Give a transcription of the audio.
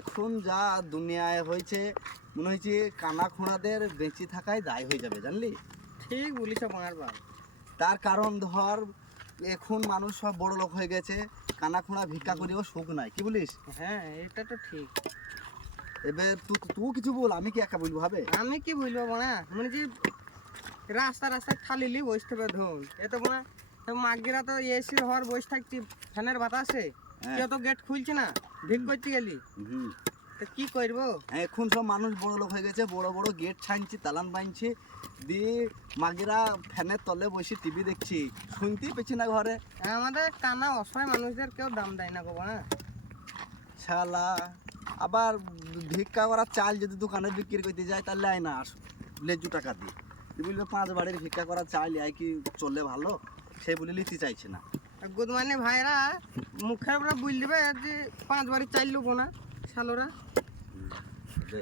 এখন যা দুনিয়ায় হয়েছে মনে হয়েছে কানা খোঁড়াদের বেঁচে থাকাই দায় হয়ে যাবে জানলি? ঠিক বলিস বাপ তার কারণ ধর এখন মানুষ সব বড় লোক হয়ে গেছে কানা খোঁড়া ভিক্ষা করেও সুখ নাই কি বলিস? হ্যাঁ এটা তো ঠিক। এবার তুই তুই কিছু বল আমি কি একা বলব হবে আমি কি বলব বোনা মানে যে রাস্তা রাস্তায় খালিলি বসে থাকবে ধুন এ তো বোনা মাগিরা তো এসি হওয়ার বসে থাকছি ফ্যানের বাতাসে। কেউ তো গেট খুলছে না ভিক করতে গেলি তো কি করব? এখন সব মানুষ বড় লোক হয়ে গেছে বড় বড় গেট ছাইনছি তালান বাইনছি দিয়ে মাগিরা ফ্যানের তলে বসে টিভি দেখছি। শুনতেই পেছি না ঘরে। আমাদের কানা অসহায় মানুষদের কেউ দাম দেয় না গো বোনা শালা আবার ভিক্ষা করা চাল যদি দোকানে বিক্রি করতে যায় তাহলে আয় না আস লেজু টাকা দিয়ে বলবে পাঁচ বাড়ির ভিক্ষা করা চাল আয় কি চললে ভালো? সে বলে নিতে চাইছে না। গুড মানে ভাইরা মুখের উপরে বুঝ দেবে যে পাঁচবারই চাইল না শালোরা।